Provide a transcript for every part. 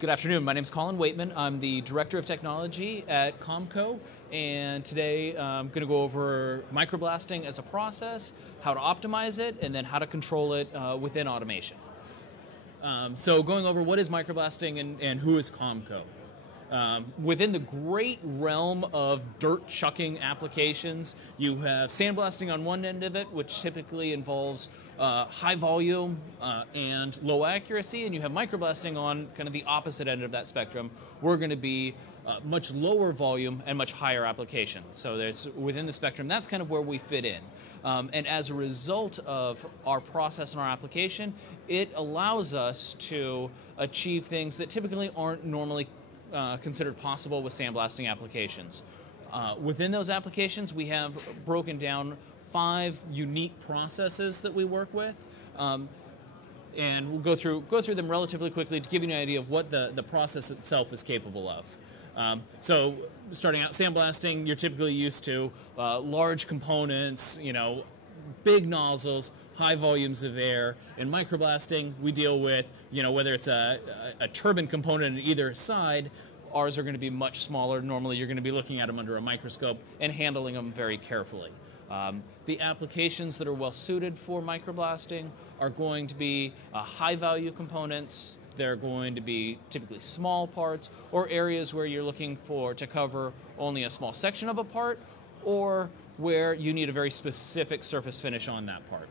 Good afternoon. My name is Colin Waitman. I'm the Director of Technology at Comco, and today I'm going to go over microblasting as a process, how to optimize it, and then how to control it within automation. So going over what is microblasting and who is Comco. Within the great realm of dirt chucking applications, you have sandblasting on one end of it, which typically involves high volume and low accuracy, and you have microblasting on kind of the opposite end of that spectrum. We're going to be much lower volume and much higher application. So there's within the spectrum, that's kind of where we fit in. And as a result of our process and our application, it allows us to achieve things that typically aren't normally considered possible with sandblasting applications. Within those applications, we have broken down 5 unique processes that we work with, and we'll go through them relatively quickly to give you an idea of what the process itself is capable of. So, starting out, sandblasting, you're typically used to large components, big nozzles, high volumes of air. In microblasting, we deal with, whether it's a turbine component on either side, ours are going to be much smaller. Normally, you're going to be looking at them under a microscope and handling them very carefully. The applications that are well suited for microblasting are going to be high-value components. They're going to be typically small parts, or areas where you're looking to cover only a small section of a part, or where you need a very specific surface finish on that part.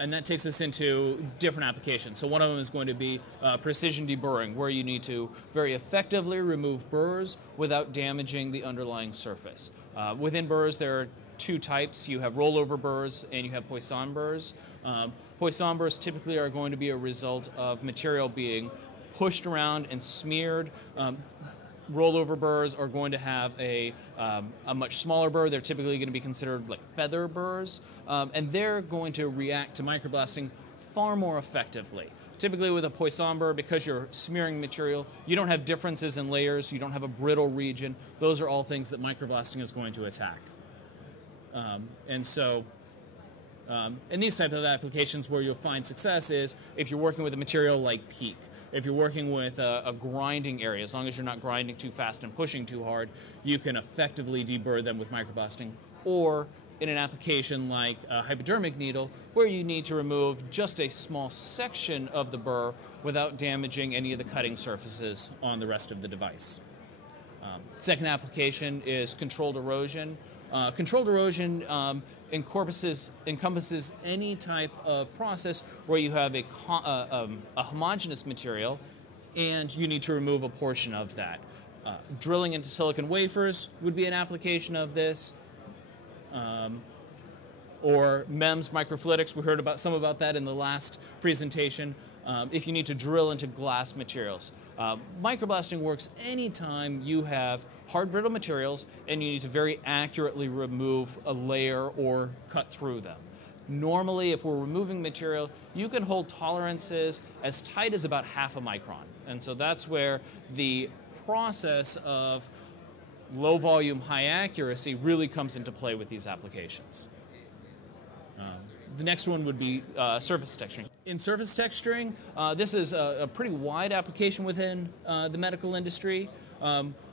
And that takes us into different applications. So one of them is going to be precision deburring, where you need to very effectively remove burrs without damaging the underlying surface. Within burrs, there are 2 types. You have rollover burrs and you have Poisson burrs. Poisson burrs typically are going to be a result of material being pushed around and smeared. Rollover burrs are going to have a much smaller burr. They're typically going to be considered like feather burrs, and they're going to react to microblasting far more effectively. Typically with a Poisson burr, because you're smearing material, you don't have differences in layers, you don't have a brittle region. Those are all things that microblasting is going to attack. And these type of applications where you'll find success is if you're working with a material like PEEK. If you're working with a grinding area, as long as you're not grinding too fast and pushing too hard, you can effectively deburr them with microblasting. Or in an application like a hypodermic needle, where you need to remove just a small section of the burr without damaging any of the cutting surfaces on the rest of the device. Second application is controlled erosion. Controlled erosion encompasses any type of process where you have a homogeneous material and you need to remove a portion of that. Drilling into silicon wafers would be an application of this. Or MEMS microfluidics, we heard some about that in the last presentation. If you need to drill into glass materials. Microblasting works anytime you have hard brittle materials and you need to very accurately remove a layer or cut through them. Normally, if we're removing material, you can hold tolerances as tight as about half a micron. And so that's where the process of low volume, high accuracy really comes into play with these applications. The next one would be surface texturing. In surface texturing, this is a pretty wide application within the medical industry.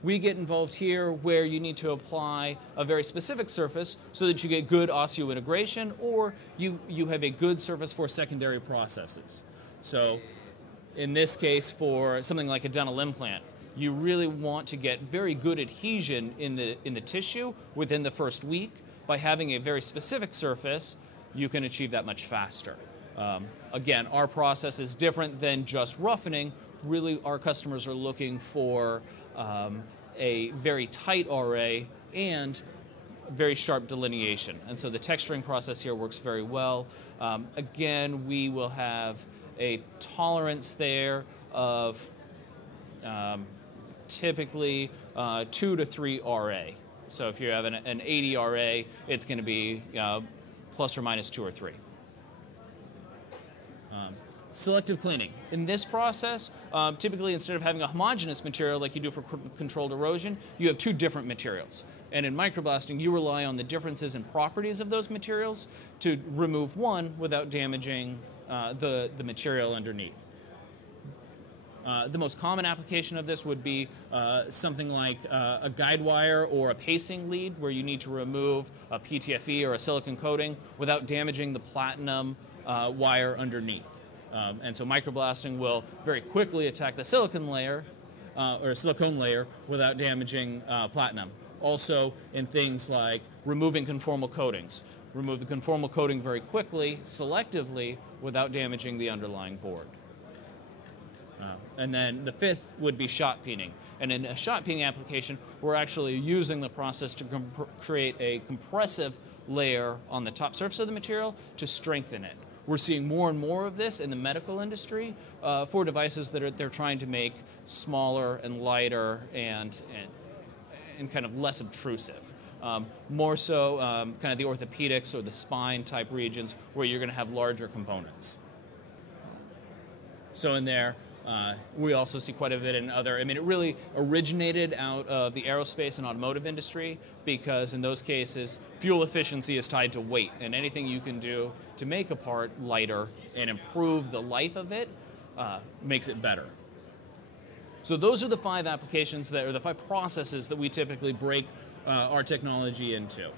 We get involved here where you need to apply a very specific surface so that you get good osseointegration, or you have a good surface for secondary processes. So in this case, for something like a dental implant, you really want to get very good adhesion in the tissue within the first week. By having a very specific surface, you can achieve that much faster. Again, our process is different than just roughening. Really, our customers are looking for a very tight RA and very sharp delineation. And so the texturing process here works very well. Again, we will have a tolerance there of typically 2 to 3 RA. So if you have an 80 RA, it's going to be plus or minus 2 or 3. Selective cleaning. In this process, typically instead of having a homogeneous material like you do for controlled erosion, you have 2 different materials. And in microblasting, you rely on the differences in properties of those materials to remove one without damaging the material underneath. The most common application of this would be something like a guide wire or a pacing lead, where you need to remove a PTFE or a silicon coating without damaging the platinum wire underneath. And so microblasting will very quickly attack the silicon layer or silicone layer without damaging platinum. Also in things like removing conformal coatings. Remove the conformal coating very quickly, selectively, without damaging the underlying board. And then the fifth would be shot peening. And in a shot peening application, we're actually using the process to create a compressive layer on the top surface of the material to strengthen it. We're seeing more and more of this in the medical industry for devices that they're trying to make smaller and lighter and kind of less obtrusive. More so kind of the orthopedics or the spine type regions where you're going to have larger components. So in there, we also see quite a bit in other, I mean, it really originated out of the aerospace and automotive industry, because in those cases, fuel efficiency is tied to weight, and anything you can do to make a part lighter and improve the life of it makes it better. So those are the 5 applications that, or the 5 processes that we typically break our technology into.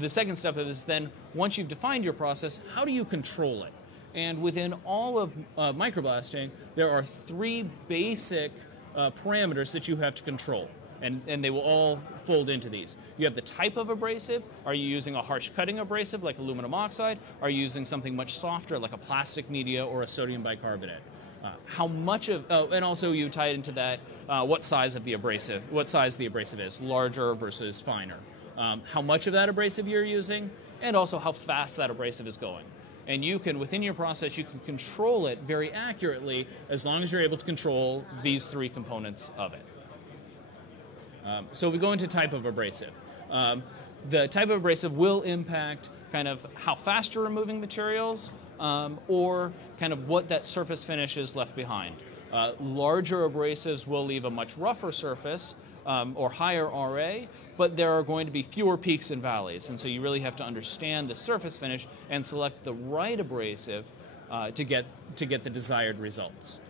The second step is then, once you've defined your process, how do you control it? And within all of microblasting, there are 3 basic parameters that you have to control, and they will all fold into these. You have the type of abrasive. Are you using a harsh cutting abrasive like aluminum oxide? Are you using something much softer like a plastic media or a sodium bicarbonate? How much of, and also you tie it into that, what size of the abrasive, what size the abrasive is, larger versus finer. How much of that abrasive you're using, and also how fast that abrasive is going. And you can, within your process, you can control it very accurately as long as you're able to control these 3 components of it. So we go into type of abrasive. The type of abrasive will impact kind of how fast you're removing materials, or kind of what that surface finish is left behind. Larger abrasives will leave a much rougher surface, or higher RA, but there are going to be fewer peaks and valleys, and so you really have to understand the surface finish and select the right abrasive to get the desired results.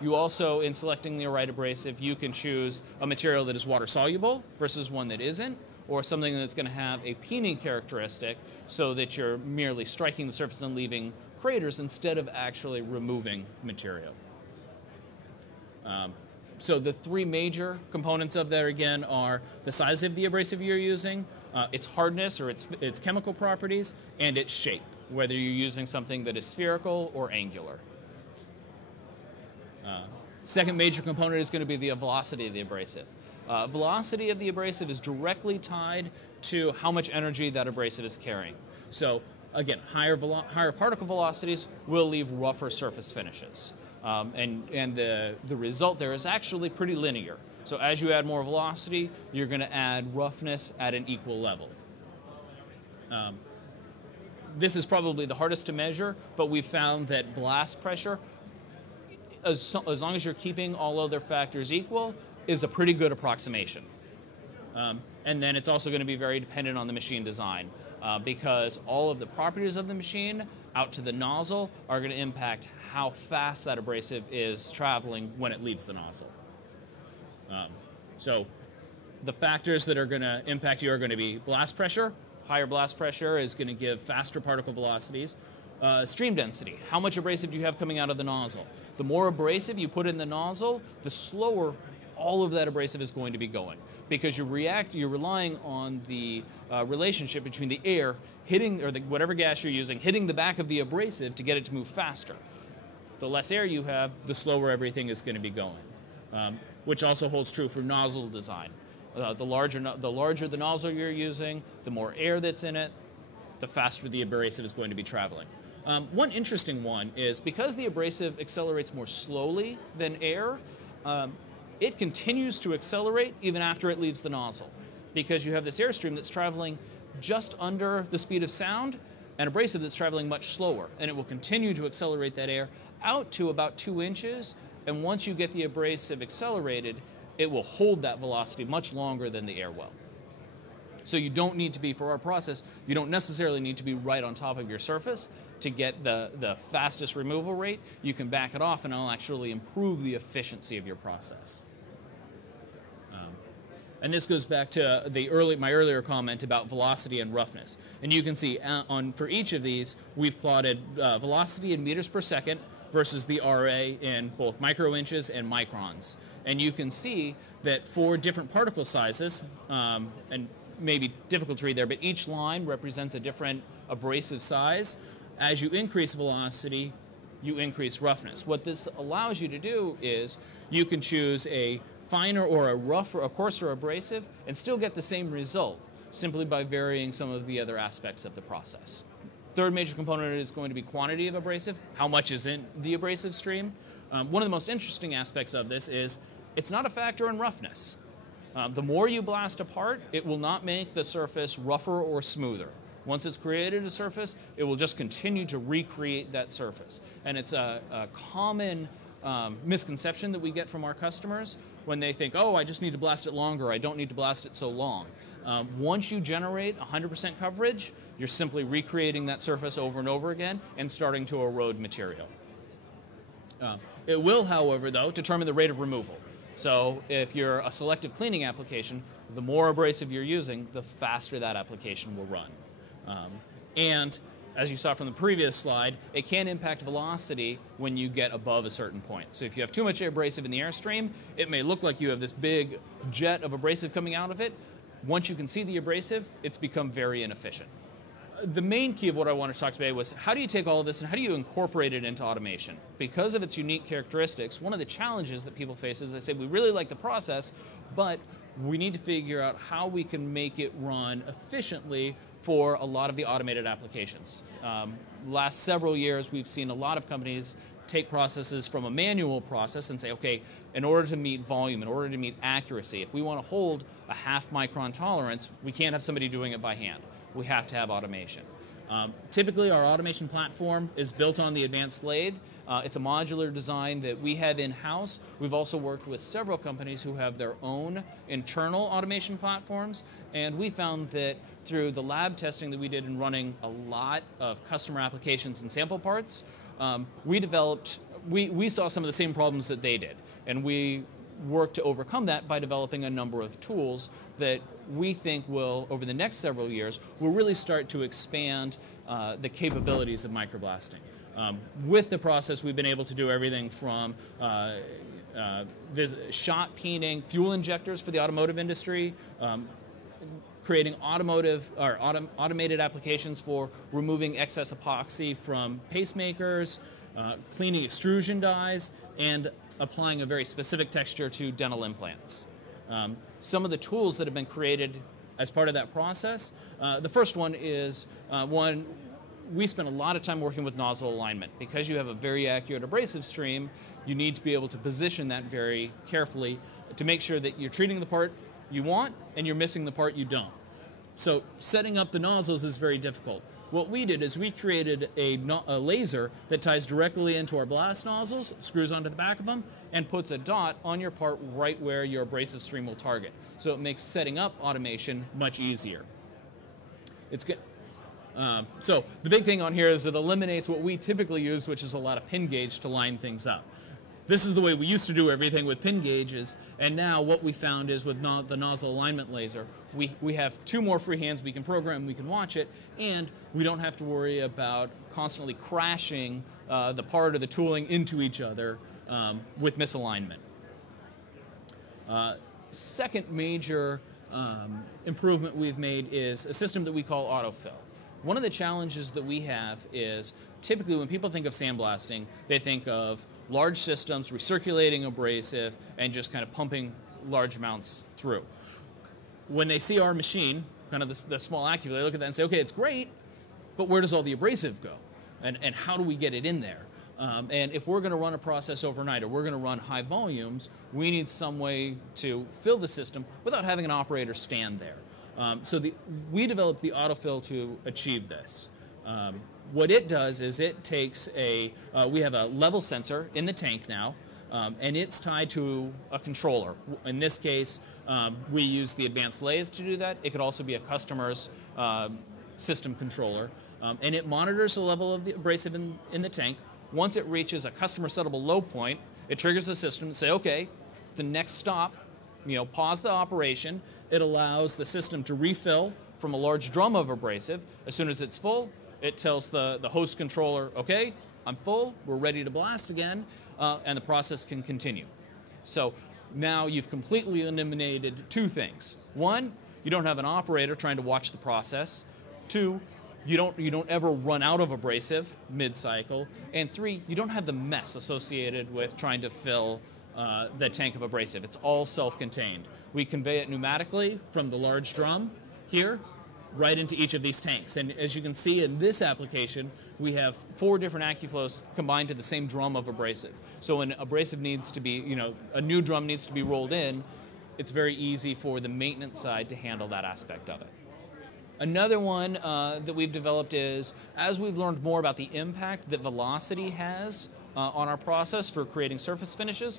You also, in selecting the right abrasive, you can choose a material that is water soluble versus one that isn't, or something that's going to have a peening characteristic so that you're merely striking the surface and leaving craters instead of actually removing material. So the 3 major components of that, again, are the size of the abrasive you're using, its hardness or its chemical properties, and its shape, whether you're using something that is spherical or angular. Second major component is going to be the velocity of the abrasive. Velocity of the abrasive is directly tied to how much energy that abrasive is carrying. So again, higher particle velocities will leave rougher surface finishes. And the result there is actually pretty linear. So as you add more velocity, you're going to add roughness at an equal level. This is probably the hardest to measure, but we've found that blast pressure, as long as you're keeping all other factors equal, is a pretty good approximation. And then it's also going to be very dependent on the machine design, because all of the properties of the machine out to the nozzle are going to impact how fast that abrasive is traveling when it leaves the nozzle. So the factors that are going to impact you are going to be blast pressure. Higher blast pressure is going to give faster particle velocities. Stream density, how much abrasive do you have coming out of the nozzle? The more abrasive you put in the nozzle, the slower all of that abrasive is going to be going, because you're relying on the relationship between the air hitting, or whatever gas you're using, hitting the back of the abrasive to get it to move faster. The less air you have, the slower everything is going to be going, which also holds true for nozzle design. The larger the nozzle you're using, the more air that's in it, the faster the abrasive is going to be traveling. One interesting one is, because the abrasive accelerates more slowly than air, it continues to accelerate even after it leaves the nozzle, because you have this airstream that's traveling just under the speed of sound, and abrasive that's traveling much slower, and it will continue to accelerate that air out to about 2 inches, and once you get the abrasive accelerated, it will hold that velocity much longer than the air will. So you don't need to be, for our process, you don't necessarily need to be right on top of your surface. to get the fastest removal rate, you can back it off and it'll actually improve the efficiency of your process. And this goes back to my earlier comment about velocity and roughness. And you can see for each of these, we've plotted velocity in meters per second versus the RA in both microinches and microns. And you can see that for different particle sizes, and maybe difficult to read there, but each line represents a different abrasive size. As you increase velocity, you increase roughness. What this allows you to do is you can choose a finer or a rougher, a coarser abrasive, and still get the same result simply by varying some of the other aspects of the process. Third major component is going to be quantity of abrasive, how much is in the abrasive stream. One of the most interesting aspects of this is it's not a factor in roughness. The more you blast apart, it will not make the surface rougher or smoother. Once it's created a surface, it will just continue to recreate that surface. And it's a common misconception that we get from our customers when they think, oh, I just need to blast it longer, I don't need to blast it so long. Once you generate 100% coverage, you're simply recreating that surface over and over again and starting to erode material. It will, however, though, determine the rate of removal. So if you're a selective cleaning application, the more abrasive you're using, the faster that application will run. And as you saw from the previous slide, it can impact velocity when you get above a certain point. So if you have too much abrasive in the airstream, it may look like you have this big jet of abrasive coming out of it. Once you can see the abrasive, it's become very inefficient. The main key of what I wanted to talk today was how do you take all of this and how do you incorporate it into automation? Because of its unique characteristics, one of the challenges that people face is they say, we really like the process, but we need to figure out how we can make it run efficiently for a lot of the automated applications. Last several years, we've seen a lot of companies take processes from a manual process and say, okay, in order to meet volume, in order to meet accuracy, if we want to hold a half micron tolerance, we can't have somebody doing it by hand. We have to have automation. Typically, our automation platform is built on the advanced lathe. It's a modular design that we have in-house. We've also worked with several companies who have their own internal automation platforms, and we found that through the lab testing that we did in running a lot of customer applications and sample parts, we saw some of the same problems that they did, and we worked to overcome that by developing a number of tools that we think will, over the next several years, will really start to expand the capabilities of microblasting. With the process, we've been able to do everything from shot peening, fuel injectors for the automotive industry, creating automated applications for removing excess epoxy from pacemakers, cleaning extrusion dies, and applying a very specific texture to dental implants. Some of the tools that have been created as part of that process, the first one is we spent a lot of time working with nozzle alignment. Because you have a very accurate abrasive stream, you need to be able to position that very carefully to make sure that you're treating the part you want and you're missing the part you don't. So setting up the nozzles is very difficult. What we did is we created a laser that ties directly into our blast nozzles, screws onto the back of them, and puts a dot on your part right where your abrasive stream will target. So it makes setting up automation much easier. It's good. So the big thing on here is it eliminates what we typically use, which is a lot of pin gauge to line things up. This is the way we used to do everything with pin gauges, and now what we found is with the nozzle alignment laser, we have two more free hands, we can program, we can watch it, and we don't have to worry about constantly crashing the part or the tooling into each other with misalignment. Second major improvement we've made is a system that we call AutoFill. One of the challenges that we have is typically when people think of sandblasting, they think of large systems, recirculating abrasive, and just kind of pumping large amounts through. When they see our machine, kind of the small accuracy, they look at that and say, okay, it's great, but where does all the abrasive go? And how do we get it in there? And if we're going to run a process overnight or we're going to run high volumes, we need some way to fill the system without having an operator stand there. So we developed the AutoFill to achieve this. What it does is it takes we have a level sensor in the tank now, and it's tied to a controller. In this case, we use the advanced lathe to do that. It could also be a customer's system controller. And it monitors the level of the abrasive in the tank. Once it reaches a customer settable low point, it triggers the system to say, okay, the next stop, pause the operation. It allows the system to refill from a large drum of abrasive. As soon as it's full, it tells the host controller, okay, I'm full, we're ready to blast again, and the process can continue. So now you've completely eliminated two things. One, you don't have an operator trying to watch the process. Two, you don't ever run out of abrasive mid-cycle. And three, you don't have the mess associated with trying to fill the tank of abrasive. It's all self-contained. We convey it pneumatically from the large drum here right into each of these tanks. And as you can see in this application, we have 4 different AccuFlows combined to the same drum of abrasive. So when abrasive needs to be, a new drum needs to be rolled in, it's very easy for the maintenance side to handle that aspect of it. Another one that we've developed is, as we've learned more about the impact that velocity has on our process for creating surface finishes,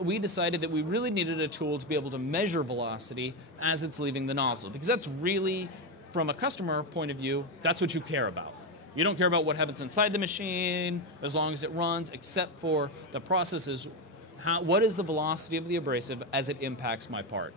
we decided that we really needed a tool to be able to measure velocity as it's leaving the nozzle, because that's really, from a customer point of view, that's what you care about. You don't care about what happens inside the machine as long as it runs, except for the process is what is the velocity of the abrasive as it impacts my part.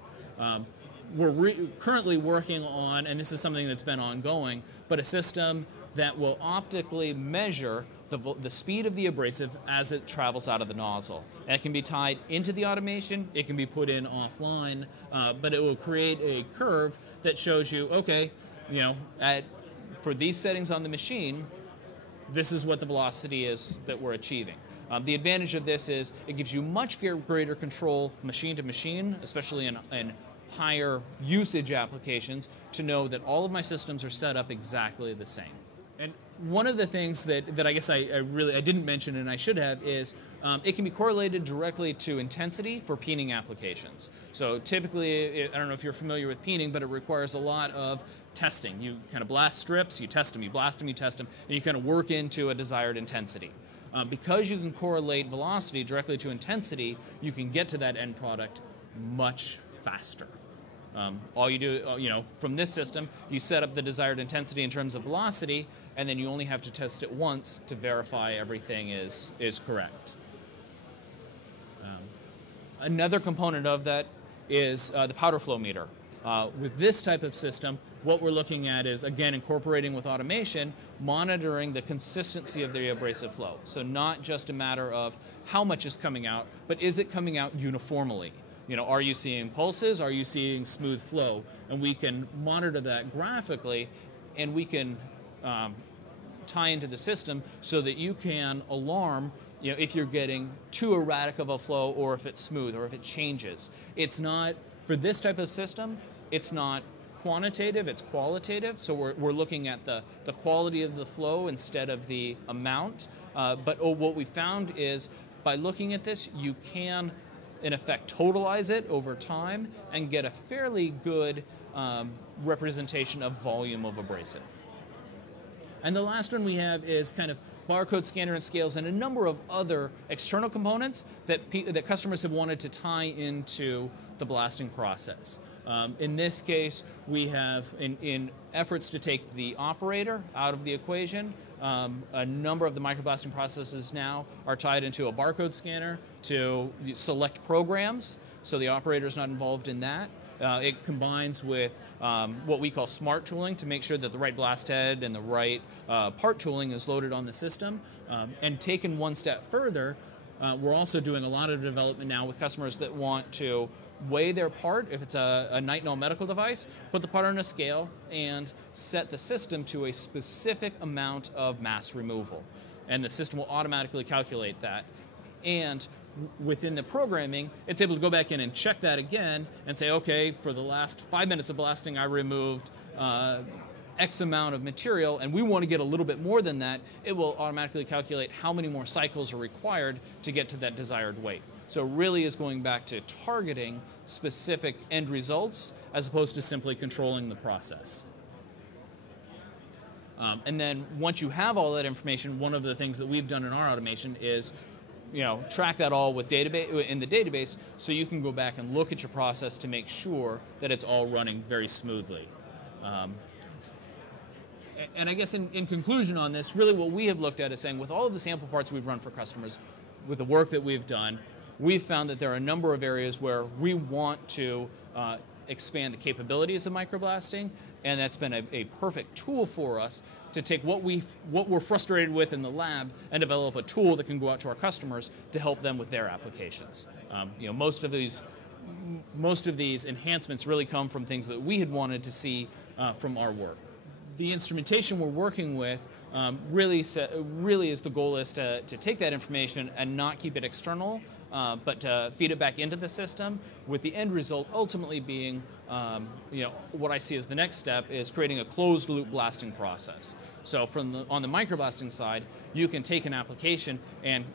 We're currently working on, and this is something that's been ongoing, but a system that will optically measure the speed of the abrasive as it travels out of the nozzle. And it can be tied into the automation, it can be put in offline, but it will create a curve that shows you, okay, for these settings on the machine, this is what the velocity is that we're achieving. The advantage of this is it gives you much greater control machine to machine, especially in higher usage applications, to know that all of my systems are set up exactly the same. And one of the things that I guess I didn't mention, and I should have, is it can be correlated directly to intensity for peening applications. So typically, I don't know if you're familiar with peening, but it requires a lot of testing. You kind of blast strips, you test them, you blast them, you test them, and you kind of work into a desired intensity. Because you can correlate velocity directly to intensity, you can get to that end product much faster. All you do, from this system, you set up the desired intensity in terms of velocity, and then you only have to test it once to verify everything is correct. Another component of that is the powder flow meter. With this type of system, what we're looking at is, again, incorporating with automation, monitoring the consistency of the abrasive flow. So not just a matter of how much is coming out, but is it coming out uniformly? Are you seeing pulses? Are you seeing smooth flow? And we can monitor that graphically, and we can tie into the system so that you can alarm if you're getting too erratic of a flow, or if it's smooth, or if it changes. It's not, for this type of system, it's not quantitative, it's qualitative. So we're looking at the quality of the flow instead of the amount. But what we found is, by looking at this, you can, in effect, totalize it over time and get a fairly good representation of volume of abrasive. And the last one we have is kind of barcode scanner and scales, and a number of other external components that customers have wanted to tie into the blasting process. In this case, we have, in efforts to take the operator out of the equation, a number of the microblasting processes now are tied into a barcode scanner to select programs, so the operator is not involved in that. It combines with what we call smart tooling to make sure that the right blast head and the right part tooling is loaded on the system. And taken one step further, we're also doing a lot of development now with customers that want to weigh their part. If it's a nitinol medical device, put the part on a scale and set the system to a specific amount of mass removal. And the system will automatically calculate that. And within the programming, it's able to go back in and check that again and say, okay, for the last 5 minutes of blasting, I removed X amount of material, and we want to get a little bit more than that. It will automatically calculate how many more cycles are required to get to that desired weight. So it really is going back to targeting specific end results as opposed to simply controlling the process. And then once you have all that information, one of the things that we've done in our automation is track that all with in the database, so you can go back and look at your process to make sure that it's all running very smoothly. And I guess in conclusion on this, really what we have looked at is saying with all of the sample parts we've run for customers, with the work that we've done, we've found that there are a number of areas where we want to expand the capabilities of microblasting, and that's been a perfect tool for us to take what we're frustrated with in the lab and develop a tool that can go out to our customers to help them with their applications. Most of these enhancements really come from things that we had wanted to see from our work. The instrumentation we're working with really is the goal is to take that information and not keep it external, but to feed it back into the system, with the end result ultimately being, what I see as the next step is creating a closed loop blasting process. So on the microblasting side, you can take an application and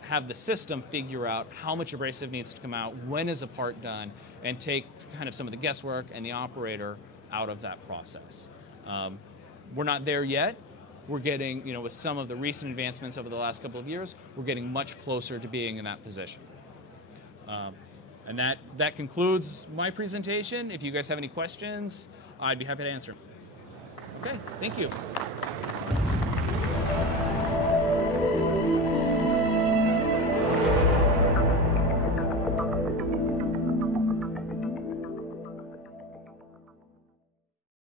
have the system figure out how much abrasive needs to come out, when is a part done, and take kind of some of the guesswork and the operator out of that process. We're not there yet. We're getting, with some of the recent advancements over the last couple of years, we're getting much closer to being in that position. And that concludes my presentation. If you guys have any questions, I'd be happy to answer. Okay, thank you.